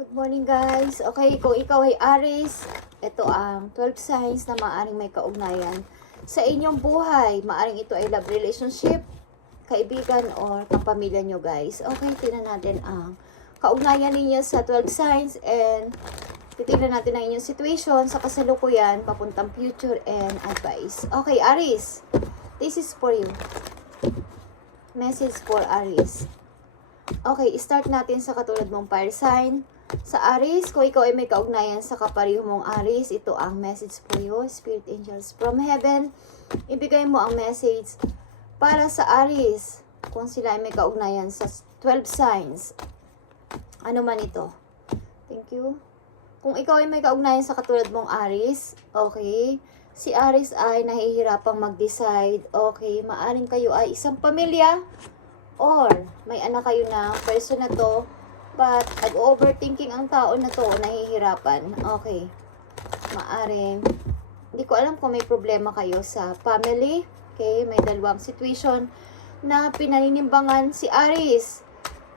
Good morning guys. Okay, kung ikaw ay Aries, ito ang 12 signs na maaaring may kaugnayan sa inyong buhay. Maaaring ito ay love relationship, kaibigan, or kapamilya nyo guys. Okay, tingnan natin ang kaugnayan ninyo sa 12 signs and titignan natin ang inyong situation sa kasalukuyan, papuntang future, and advice. Okay, Aries, this is for you. Message for Aries. Okay, start natin sa katulad mong fire sign. Sa Aries, kung ikaw ay may kaugnayan sa kapareho mong Aries, ito ang message for you, Spirit Angels from Heaven. Ibigay mo ang message para sa Aries, kung sila ay may kaugnayan sa 12 signs. Ano man ito. Thank you. Kung ikaw ay may kaugnayan sa katulad mong Aries, okay, si Aries ay nahihirapang mag-decide. Okay, maaring kayo ay isang pamilya, or may anak kayo na person na to, but nag-overthinking ang tao na to, nahihirapan. Okay. Maaring, hindi ko alam kung may problema kayo sa family. Okay, may dalawang situation na pinaninimbangan si Aries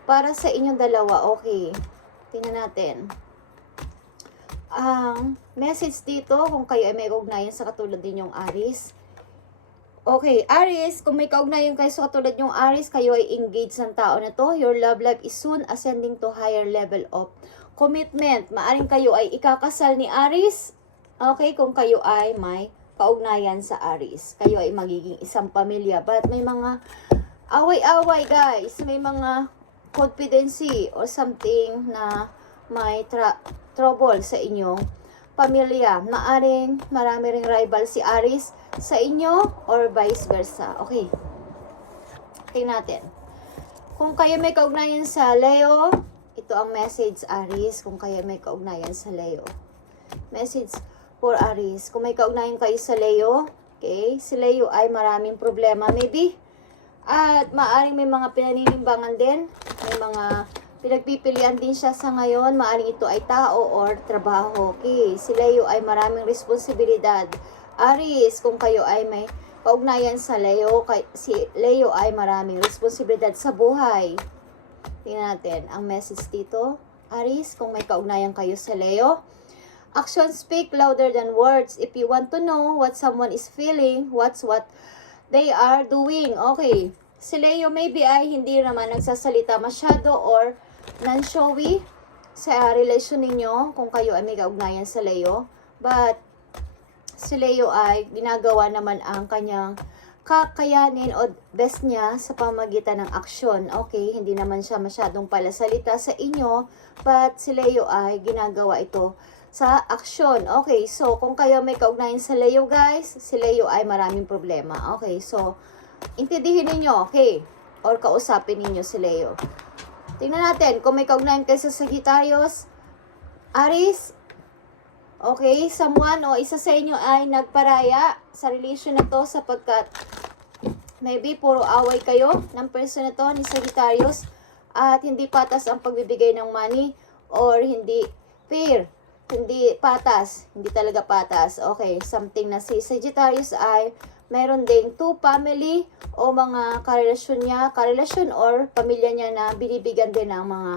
para sa inyong dalawa. Okay. Tingnan natin. Ang message dito, kung kayo ay may kaugnayan sa katulad ninyong Aries. Okay, Aries, kung may kaugnayan kayo sa katulad yung Aries, kayo ay engaged ng tao na to. Your love life is soon ascending to higher level of commitment. Maaring kayo ay ikakasal ni Aries. Okay, kung kayo ay may kaugnayan sa Aries. Kayo ay magiging isang pamilya. But may mga away-away guys. May mga confidency or something na may trouble sa inyong pamilya. Maaring marami ring rival si Aries sa inyo or vice versa. Okay. Tingnan natin. Kung kayo may kaugnayan sa Leo, ito ang message Aries. Kung kayo may kaugnayan sa Leo. Message for Aries. Kung may kaugnayan kayo sa Leo, okay, si Leo ay maraming problema maybe. At maaring may mga pinaninimbangan din. May mga pinagpipilian din siya sa ngayon. Maaring ito ay tao or trabaho. Okay, si Leo ay maraming responsibilidad. Aries, kung kayo ay may kaugnayan sa Leo, si Leo ay maraming responsibilidad sa buhay. Tingnan natin ang message dito. Aries, kung may kaugnayan kayo sa Leo. Actions speak louder than words. If you want to know what someone is feeling, watch what they are doing. Okay. Si Leo maybe ay hindi naman nagsasalita masyado or non-showy sa relasyon ninyo kung kayo ay may kaugnayan sa Leo. But si Leo ay ginagawa naman ang kanyang kakayanin o best niya sa pamagitan ng aksyon. Okay, hindi naman siya masyadong palasalita sa inyo, but si Leo ay ginagawa ito sa aksyon. Okay, so kung kayo may kaugnayan sa Leo guys, si Leo ay maraming problema. Okay, so intindihin ninyo, okay, or kausapin ninyo si Leo. Tingnan natin, kung may kaugnayan kayo sa Sagittarius, Aries, okay, someone o isa sa inyo ay nagparaya sa relation na to sapagkat maybe puro away kayo ng person na to ni Sagittarius at hindi patas ang pagbibigay ng money or hindi fair, hindi patas, hindi talaga patas. Okay, something na si Sagittarius ay meron ding two family o mga karelasyon or pamilya niya na binibigyan din ng mga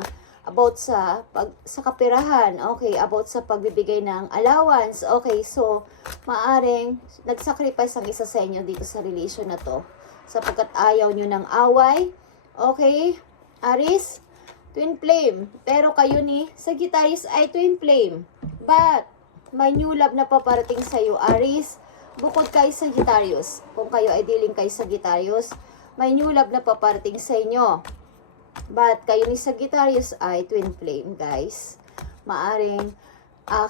about sa kapirahan. Okay, about sa pagbibigay ng allowance. Okay, so maaring nagsacrifice ang isa sa inyo dito sa relation na to sapagkat ayaw nyo ng away. Okay, Aries, twin flame. Pero kayo ni Sagittarius ay twin flame. But may new love na paparating sa iyo, Aries. Bukod kay Sagittarius, kung kayo ay dealing kay Sagittarius, may new love na paparating sa inyo. But kayo ni Sagittarius ay twin flame, guys. Maaring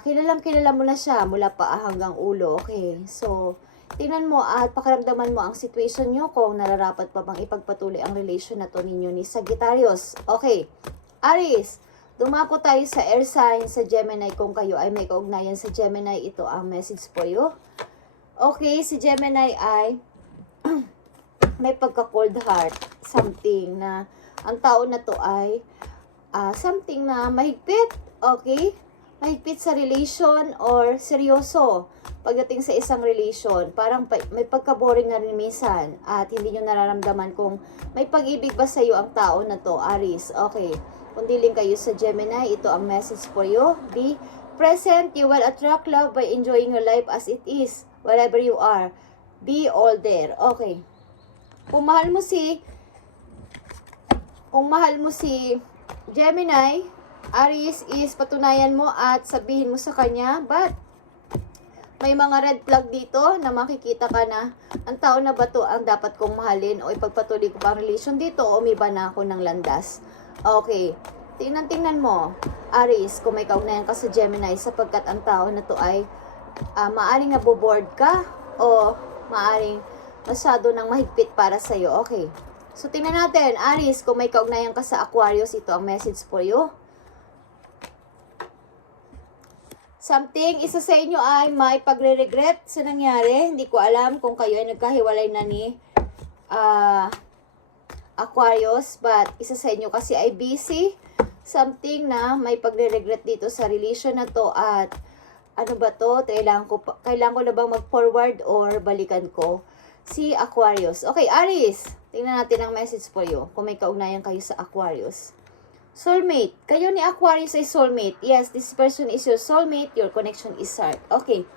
kilala mo na siya mula paa hanggang ulo. Okay, so tingnan mo at pakiramdaman mo ang situation nyo kung nararapat pa bang ipagpatuloy ang relation na to ninyo ni Sagittarius. Okay, Aries, dumako tayo sa air sign sa Gemini. Kung kayo ay may kaugnayan sa Gemini, ito ang message for you. Okay, si Gemini ay may pagka-cold heart. Something na ang tao na to ay something na mahigpit. Okay? Mahigpit sa relation or seryoso pagdating sa isang relation. Parang may pagka-boring na rin minsan at hindi nyo nararamdaman kung may pag-ibig ba sa iyo ang tao na to, Aries. Okay. Kung dealing kayo sa Gemini, ito ang message for you. Be present. You will attract love by enjoying your life as it is. Wherever you are. Be all there. Okay. Kung mahal mo si Gemini, Aries, is patunayan mo at sabihin mo sa kanya, but may mga red flag dito na makikita ka na ang tao na ba to ang dapat kong mahalin o ipagpatuloy ko pa ang relation dito o umiba na ako ng landas. Okay. Tingnan mo, Aries, kung may kaugnayan ka sa Gemini sapagkat ang tao na to ay maaring naboboard ka o maaring masyado nang mahigpit para sa'yo. Okay. So, tingnan natin, Aries, kung may kaugnayan ka sa Aquarius, ito ang message for you. Something, isa sa inyo ay may pagre-regret sa nangyari. Hindi ko alam kung kayo ay nagkahiwalay na ni Aquarius, but isa sa inyo kasi ay busy. Something na may pagre-regret dito sa relation na to at ano ba to? Kailangan ko na bang mag-forward or balikan ko si Aquarius? Okay, Aries, tingnan natin ang message for you kung may kaugnayan kayo sa Aquarius. Soulmate. Kayo ni Aquarius ay soulmate. Yes, this person is your soulmate. Your connection is heart. Okay.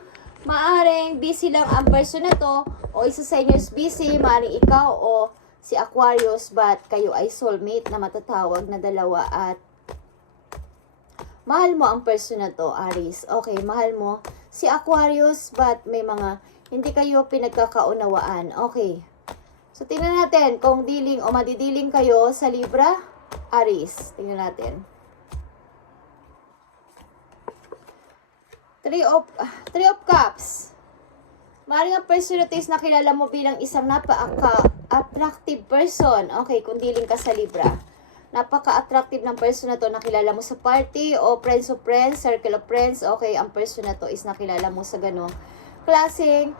Maaring busy lang ang person na to o isa sa inyo is busy. Maaring ikaw o si Aquarius but kayo ay soulmate na matatawag na dalawa at mahal mo ang person na to, Aries. Okay, mahal mo si Aquarius but may mga hindi kayo pinagkakaunawaan. Okay. So, tingnan natin kung dealing o madidealing kayo sa Libra, Aries. Tingnan natin. Three of Cups. Maring ang person na is nakilala mo bilang isang napaka-attractive person. Okay, kung dealing ka sa Libra. Napaka-attractive ng person na to. Nakilala mo sa party o friends of friends, circle of friends. Okay, ang person na to is nakilala mo sa ganong klaseng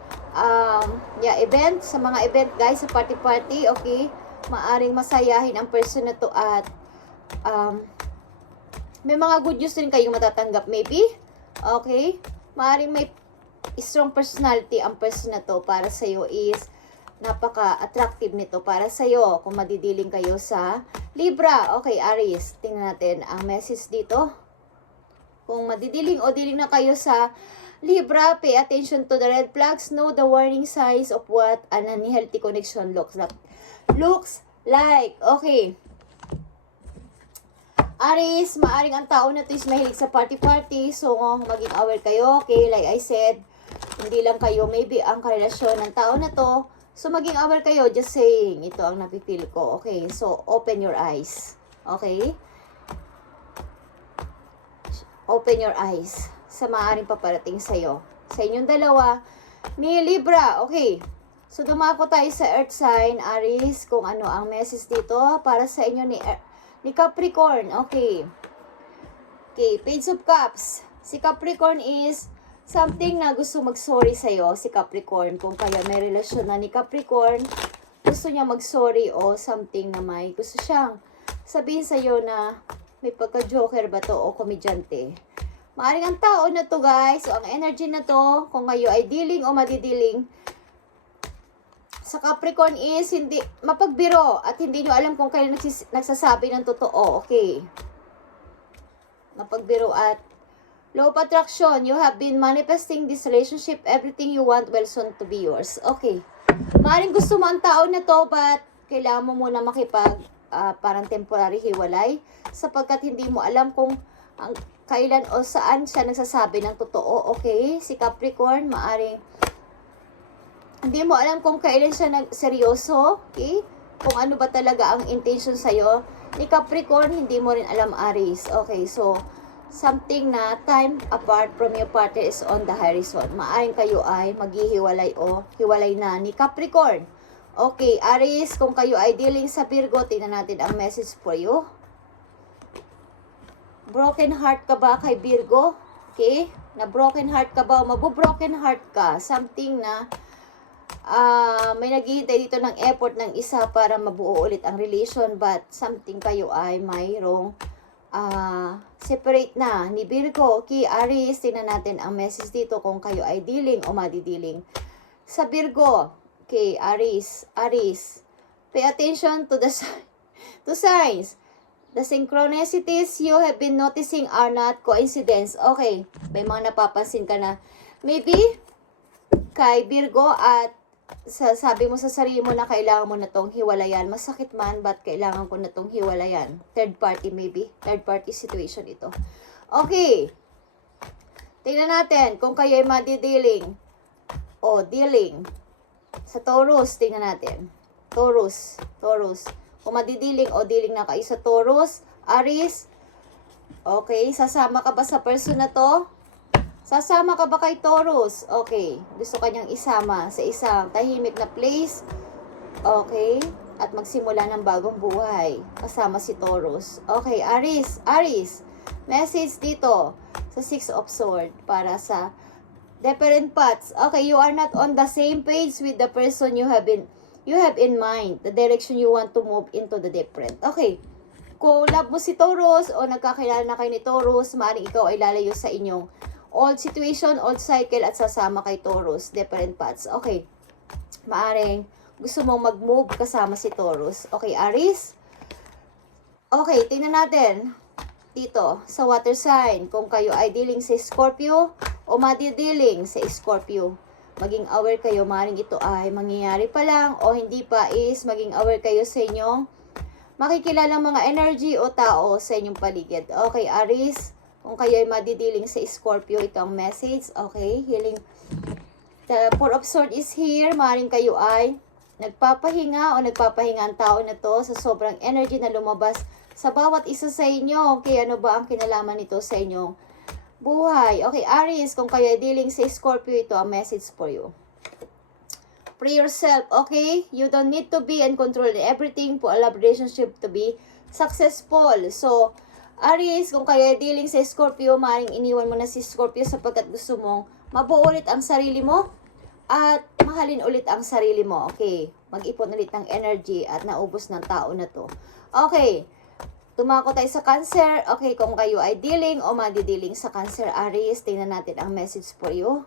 event. Sa mga event, guys, sa party-party. Okay, maaring masayahin ang person na to at may mga good news din kayong matatanggap maybe. Okay, maaring may strong personality ang person na to para sa'yo is napaka-attractive nito para sa'yo kung madidiling kayo sa Libra. Okay, Aries, tingnan natin ang message dito. Kung madidiling o diling na kayo sa Libra, pay attention to the red flags. Know the warning signs of what an unhealthy connection looks like. Okay. Aries, maaring ang tao na to is mahilig sa party-party. So, maging aware kayo. Okay, like I said, hindi lang kayo, maybe ang karelasyon ng tao na to. So, maging aware kayo. Just saying, ito ang napipil ko. Okay, so, open your eyes. Okay? Open your eyes sa maaaring paparating sa'yo. Sa inyong dalawa ni Libra. Okay. So, dumako tayo sa Earth sign, Aries, kung ano ang message dito para sa inyo ni Capricorn. Okay. Okay, Page of Cups. Si Capricorn is something na gusto mag-sorry sa'yo, si Capricorn. Kung kaya may relasyon na ni Capricorn, gusto niya mag-sorry o something na may gusto siyang sabihin sa'yo na may pagka-joker ba to o komedyante. Maaring ang tao na to, guys, o ang energy na to, kung kayo ay dealing o madidiling, sa Capricorn is hindi mapagbiro at hindi nyo alam kung kayo nagsasabi ng totoo. Okay. Mapagbiro at law of attraction. You have been manifesting this relationship. Everything you want will soon to be yours. Okay. Maaaring gusto mo ang tao na to but kailangan mo muna makipag parang temporary hiwalay sapagkat hindi mo alam kung kailan o saan siya nagsasabi ng totoo. Okay. Si Capricorn, maaaring hindi mo alam kung kailan siya seryoso, okay? Kung ano ba talaga ang intention sa'yo. Ni Capricorn, hindi mo rin alam, Aries. Okay, so, something na time apart from your partner is on the horizon. Maaring kayo ay maghihiwalay o hiwalay na ni Capricorn. Okay, Aries, kung kayo ay dealing sa Virgo, tingnan natin ang message for you. Broken heart ka ba kay Virgo? Okay? Na broken heart ka ba o mabu-broken heart ka? Something na may naghihintay dito ng effort ng isa para mabuo ulit ang relation but something kayo ay mayroong separate na ni Virgo. Okay, Aries, tingnan natin ang message dito kung kayo ay dealing o madidealing sa Virgo. Okay, Aries, pay attention to the signs. The synchronicities you have been noticing are not coincidence. Okay, may mga napapansin ka na maybe kay Virgo at sabi mo sa sarili mo na kailangan mo na tong hiwalayan. Masakit man, but kailangan ko na tong hiwalayan. Third party maybe. Third party situation ito. Okay. Tingnan natin kung kayo ay madidealing o dealing sa Taurus. Tingnan natin. Taurus. Kung madidealing o dealing na kayo sa Taurus, Aries. Okay, sasama ka ba sa person na to? Sasama ka ba kay Taurus? Okay. Gusto kanyang isama sa isang tahimik na place. Okay. At magsimula ng bagong buhay. Kasama si Taurus. Okay, Aries. Message dito sa Six of Swords para sa different paths. Okay, you are not on the same page with the person you have in mind. The direction you want to move into the different. Okay. Kung love mo si Taurus o nagkakilala na kayo ni Taurus, maaaring ikaw ay lalayo sa inyong old situation, old cycle at sasama kay Taurus, different paths. Okay. Maaring gusto mong mag-move kasama si Taurus. Okay, Aries. Okay, tingnan natin dito sa water sign kung kayo ay dealing sa Scorpio o madidealing sa Scorpio. Maging aware kayo, maaring ito ay mangyayari pa lang o hindi pa, is maging aware kayo sa inyong makikilalang mga energy o tao sa inyong paligid. Okay, Aries. Kung kayo ay madidealing sa Scorpio, ito ang message. Okay, healing. The Four of Swords is here. Maaaring kayo ay nagpapahinga o nagpapahinga ang tao na to sa sobrang energy na lumabas sa bawat isa sa inyo. Okay, ano ba ang kinalaman nito sa inyong buhay? Okay, Aries, kung kayo ay dealing sa Scorpio, ito ang message for you. Free yourself, okay? You don't need to be in control of everything for a love relationship to be successful. So, Aries, kung kayo ay dealing sa Scorpio, maaaring iniwan mo na si Scorpio sapagkat gusto mong mabuo ulit ang sarili mo at mahalin ulit ang sarili mo. Okay, mag-ipon ulit ng energy at naubos ng tao na to. Okay, tumako tayo sa Cancer. Okay, kung kayo ay dealing o madidealing sa Cancer, Aries, tingnan natin ang message for you.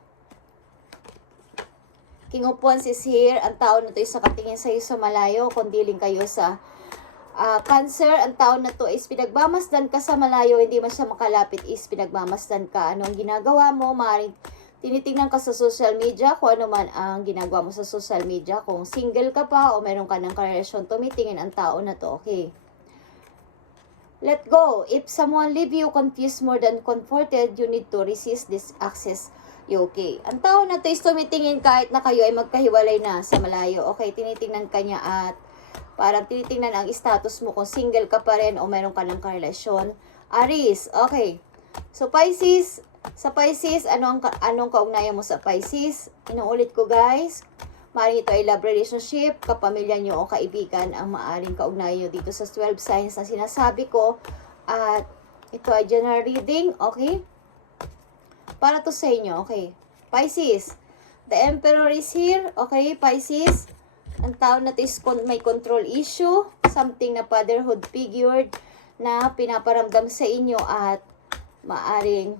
King of Wands is here. Ang tao na to ay nakatingin sa iyo sa malayo. Kung dealing kayo sa Cancer, ang tao na to is pinagmamasdan ka sa malayo, hindi man siya makalapit, is pinagmamasdan ka. Anong ginagawa mo? Maaaring tinitingnan ka sa social media, kung ano man ang ginagawa mo sa social media. Kung single ka pa o meron ka ng karelasyon, tumitingin ang tao na to. Okay. Let go. If someone leave you confused more than comforted, you need to resist this access. Okay. Ang tao na to is tumitingin kahit na kayo ay magkahiwalay na sa malayo. Okay, tinitingnan ka niya at parang tinitingnan ang status mo kung single ka pa rin o meron ka ng karelasyon. Aries, okay. So, Pisces, sa Pisces, anong kaugnayan mo sa Pisces? Inuulit ko, guys. Maaaring ito ay love relationship, kapamilya nyo o kaibigan ang maaaring kaugnayan nyo dito sa 12 signs na sinasabi ko. At ito ay general reading, okay? Para to sa inyo, okay? Pisces, the Emperor is here, okay? Pisces, ang tao na to is may control issue, something na fatherhood figure na pinaparamdam sa inyo at maaring,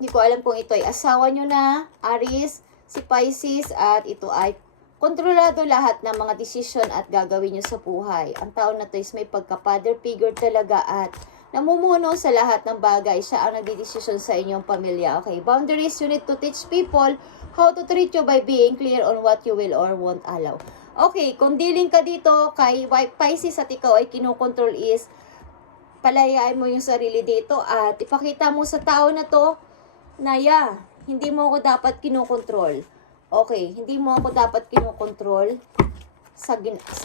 hindi ko alam kung ito ay asawa nyo na, Aries, si Pisces, at ito ay kontrolado lahat ng mga desisyon at gagawin nyo sa buhay. Ang tao na to is may pagka-father figure talaga at namumuno sa lahat ng bagay. Siya ang nagdidesisyon sa inyong pamilya. Okay, boundaries, you need to teach people how to treat you by being clear on what you will or won't allow. Okay, kung dealing ka dito kay Pisces at ikaw ay kinokontrol, is palayain mo yung sarili dito at ipakita mo sa tao na to na hindi mo ako dapat kinokontrol. Okay, hindi mo ako dapat kinokontrol sa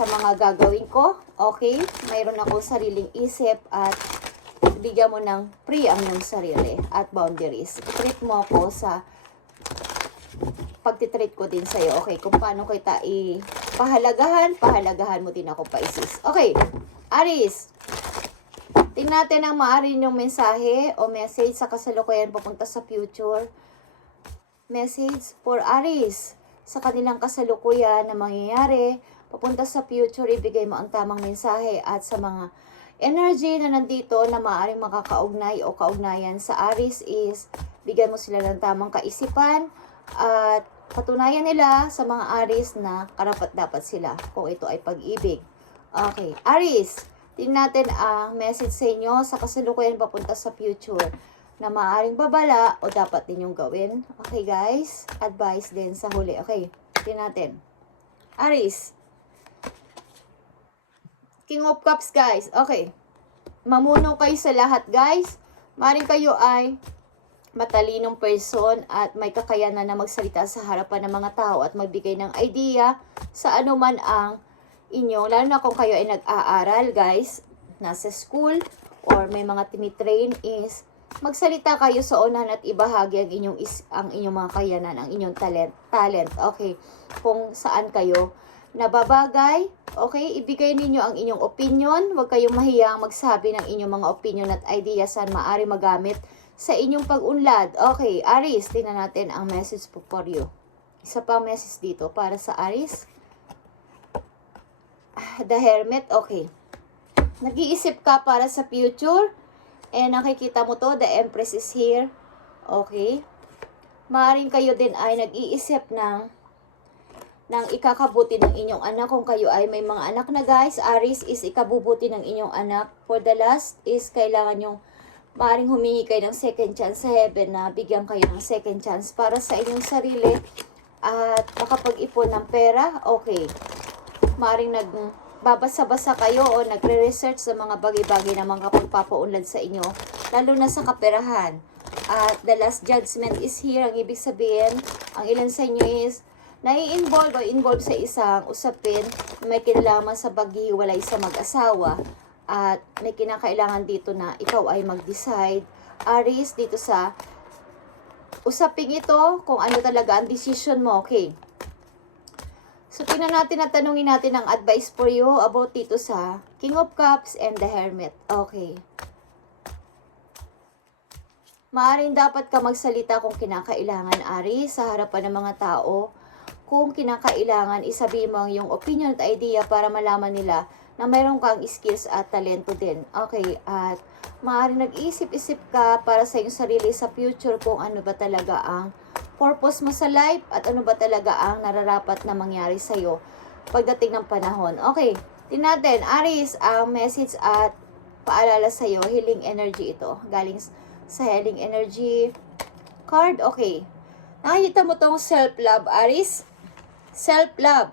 mga gagawin ko. Okay, mayroon ako sariling isip at bigyan mo ng free ang iyong sarili at boundaries. Treat mo ako sa pagtitreat ko din sa'yo. Okay, kung paano kita pahalagahan mo din ako, Pisces. Okay, Aries. Tingnan natin ang maaari niyong mensahe o message sa kasalukuyan papunta sa future. Message for Aries. Sa kanilang kasalukuyan na mangyayari, papunta sa future, ibigay mo ang tamang mensahe at sa mga energy na nandito na maaaring makakaugnay o kaugnayan sa Aries is bigyan mo sila ng tamang kaisipan at patunayan nila sa mga Aries na karapat-dapat sila kung ito ay pag-ibig. Okay, Aries, Tingnan natin ang message sa inyo sa kasalukuyan papunta sa future na maaaring babala o dapat ninyong gawin. Okay guys, advice din sa huli. Okay, tingnan natin. Aries, King of Cups guys. Okay, mamuno kayo sa lahat guys. Maaaring kayo ay matalinong person at may kakayanan na magsalita sa harapan ng mga tao at magbigay ng idea sa anuman ang inyo, lalo na kung kayo ay nag-aaral guys, nasa school or may mga tinitrain, is magsalita kayo sa unahan at ibahagi ang inyong mga kayanan, ang inyong talent. Okay, kung saan kayo nababagay, okay, ibigay ninyo ang inyong opinion. Huwag kayong mahiyang magsabi ng inyong mga opinion at idea saan maaari magamit sa inyong pag-unlad. Okay, Aries, tingnan natin ang message po for you. Isa pang message dito para sa Aries. The Hermit, okay. Nag-iisip ka para sa future. Nakikita mo to, the Empress is here. Okay. Maaring kayo din ay nag-iisip ng ikakabuti ng inyong anak. Kung kayo ay may mga anak na guys, Aries, is ikabubuti ng inyong anak. For the last is kailangan yung maaring humingi kayo ng second chance sa heaven na bigyan kayo ng second chance para sa inyong sarili at makapag-ipon ng pera. Okay. Maaring nagbabasa-basa kayo o nagre-research sa mga bagay-bagay na mga pagpapaunlad sa inyo, lalo na sa kaperahan. At the last judgment is here. Ang ibig sabihin, ang ilan sa inyo is nai-involve o involved sa isang usapin na may kinalaman sa paghihiwalay sa mag-asawa. At may kinakailangan dito na ikaw ay mag-decide. Aries, dito sa usaping ito, kung ano talaga ang decision mo. Okay. So, tingnan natin at tanungin natin ang advice for you about dito sa King of Cups and the Hermit. Okay. Maaring dapat ka magsalita kung kinakailangan, Aries, sa harapan ng mga tao. Kung kinakailangan, isabihin mo ang iyong opinion at idea para malaman nila na mayroon kang skills at talento din. Okay, at maaaring nag-isip-isip ka para sa iyong sarili sa future kung ano ba talaga ang purpose mo sa life at ano ba talaga ang nararapat na mangyari sa iyo pagdating ng panahon. Okay, tingnan natin, Aries, ang message at paalala sa iyo, healing energy ito. Galing sa healing energy card. Okay, nakikita mo tong self-love, Aries. Self-love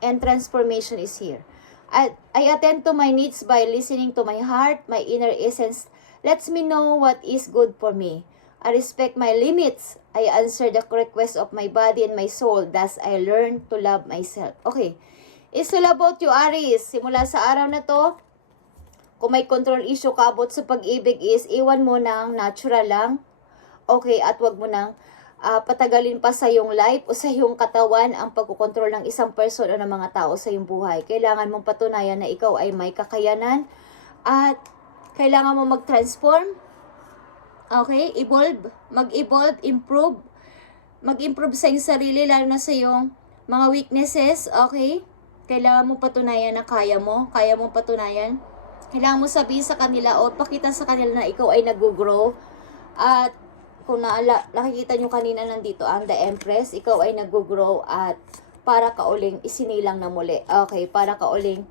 and transformation is here. I attend to my needs by listening to my heart. My inner essence lets me know what is good for me. I respect my limits. I answer the request of my body and my soul. Thus, I learn to love myself. Okay. It's all about you, Aries. Simula sa araw na to, kung may control issue ka about sa pag-ibig is, iwan mo ng natural lang. Okay, at wag mo nang patagalin pa sa iyong life o sa iyong katawan ang pagkukontrol ng isang person o ng mga tao sa iyong buhay. Kailangan mong patunayan na ikaw ay may kakayanan at kailangan mo mag-transform. Okay? Evolve. Mag-evolve, improve. Mag-improve sa iyong sarili, lalo na sa iyong mga weaknesses. Okay? Kailangan mo patunayan na kaya mo. Kaya mong patunayan. Kailangan mo sabihin sa kanila o pakita sa kanila na ikaw ay nag-grow. At kung nakikita nyo kanina nandito ang the Empress, ikaw ay nag-grow at para ka uling isinilang na muli. Okay, para ka uling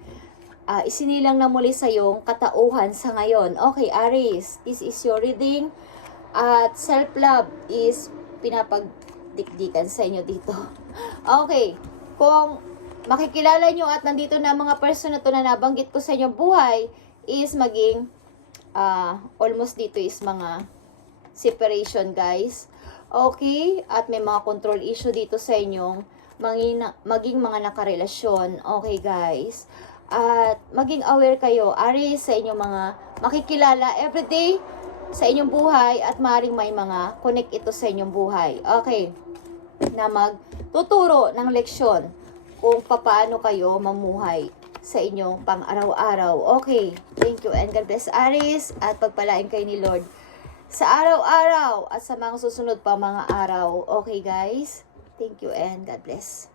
isinilang na muli sa iyong katauhan sa ngayon. Okay, Aries, this is your reading. At self-love is pinapagdikdikan sa inyo dito. Okay, kung makikilala nyo at nandito na mga person na to na nabanggit ko sa inyong buhay, is maging almost dito is mga separation, guys. Okay? At may mga control issue dito sa inyong maging mga nakarelasyon. Okay, guys? At maging aware kayo, Aries, sa inyong mga makikilala everyday sa inyong buhay at maaaring may mga connect ito sa inyong buhay. Okay? Na magtuturo ng leksyon kung paano kayo mamuhay sa inyong pang-araw-araw. Okay? Thank you and God bless, Aries, at pagpalain kayo ni Lord sa araw-araw at sa mga susunod pa mga araw. Okay, guys? Thank you and God bless.